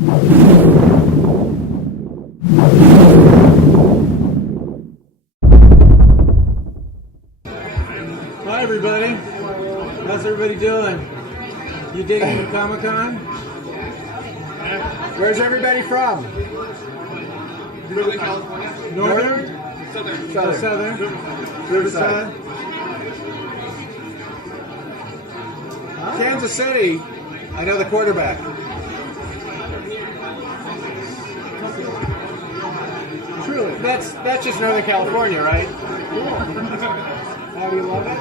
Hi everybody. How's everybody doing? You digging the Comic-Con? Where's everybody from? Northern California. Northern? Southern. Southern? Riverside. Kansas City. I know the quarterback. Truly. That's just Northern California, right? How do you love it?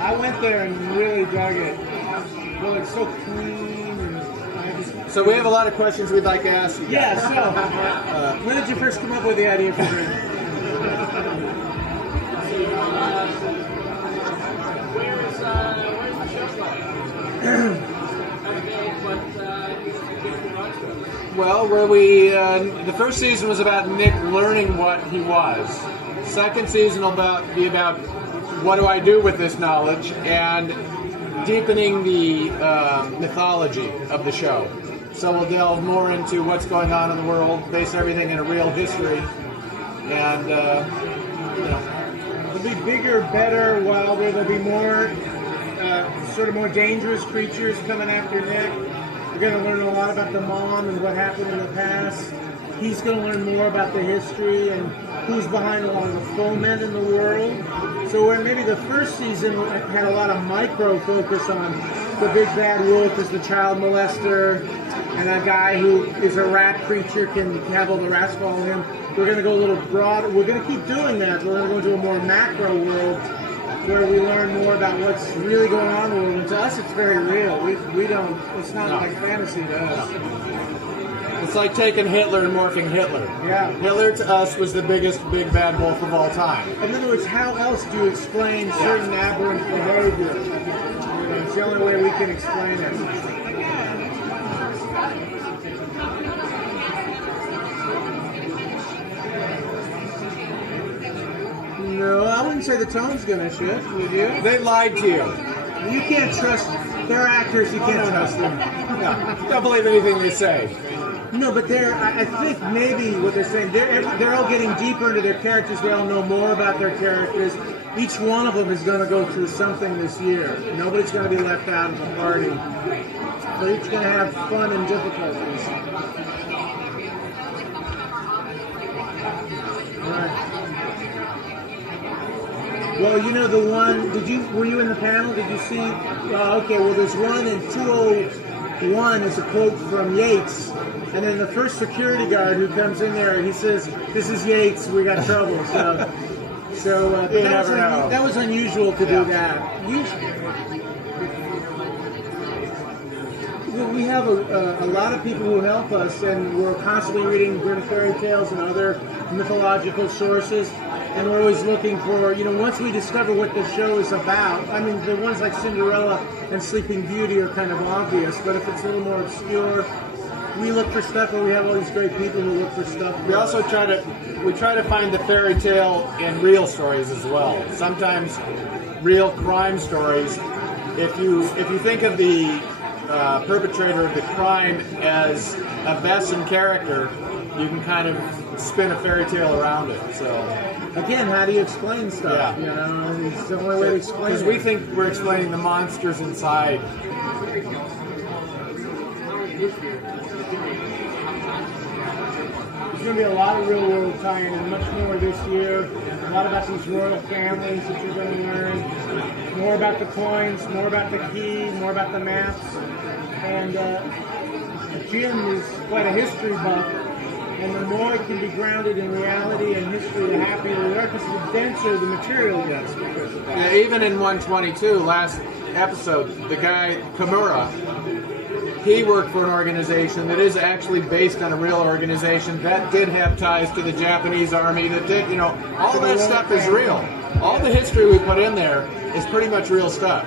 I went there and really dug it. Well, it's so clean. And I just, So we have a lot of questions we'd like to ask you. yeah, so when did you first come up with the idea for Grimm? Where's the show from? Well, where we the first season was about Nick learning what he was. Second season will be about what do I do with this knowledge and deepening the mythology of the show. So we'll delve more into what's going on in the world, base everything in a real history, and It'll be bigger, better, wilder. There'll be more, sort of more dangerous creatures coming after Nick. We're going to learn a lot about the mom and what happened in the past. He's going to learn more about the history and who's behind a lot of the foment in the world. So where maybe the first season had a lot of micro focus on the big bad wolf as the child molester and a guy who is a rat creature can have all the rats follow him. We're going to go a little broader. We're going to keep doing that. We're going to go into a more macro world where we learn more about what's really going on in the world. And to us, it's very real. We don't. It's not like fantasy to us. it's like taking Hitler and morphing Hitler. Yeah. Hitler to us was the biggest big bad wolf of all time. In other words, how else do you explain certain aberrant behavior? It's the only way we can explain it. No, I wouldn't say the tone's gonna shift, would you? They lied to you. You can't trust. They're actors. You can't trust them. No, don't believe anything they say. No, but I think maybe what they're saying, they're all getting deeper into their characters. They all know more about their characters. Each one of them is going to go through something this year. Nobody's going to be left out of the party. They're each going to have fun and difficulties. Right. Well, you know the one. Were you in the panel? Did you see? Okay. Well, there's one in 201. It's a quote from Yates, and then the first security guard who comes in there, he says, "This is Yates. We got trouble." So that was unusual to do that. Well, we have a lot of people who help us, and we're constantly reading Grimm fairy tales and other mythological sources. And we're always looking for, once we discover what the show is about, I mean, the ones like Cinderella and Sleeping Beauty are kind of obvious, but if it's a little more obscure, we look for stuff, and we have all these great people who look for stuff. We also try to find the fairy tale in real stories as well. Sometimes real crime stories. If you think of the perpetrator of the crime as a Besson character, you can kind of spin a fairy tale around it. So again, how do you explain stuff? Yeah. It's the only way to explain it. Because we think we're explaining the monsters inside. There's going to be a lot of real world tie-in and much more this year. A lot about these royal families that you're going to learn. More about the coins, more about the key, more about the maps. And Jim is quite a history buff. And the more it can be grounded in reality and history, the happier we are, because the denser the material gets. Yeah, even in 122, last episode, the guy, Kimura, he worked for an organization that is actually based on a real organization that did have ties to the Japanese army, that did, all that stuff is real. All the history we put in there is pretty much real stuff.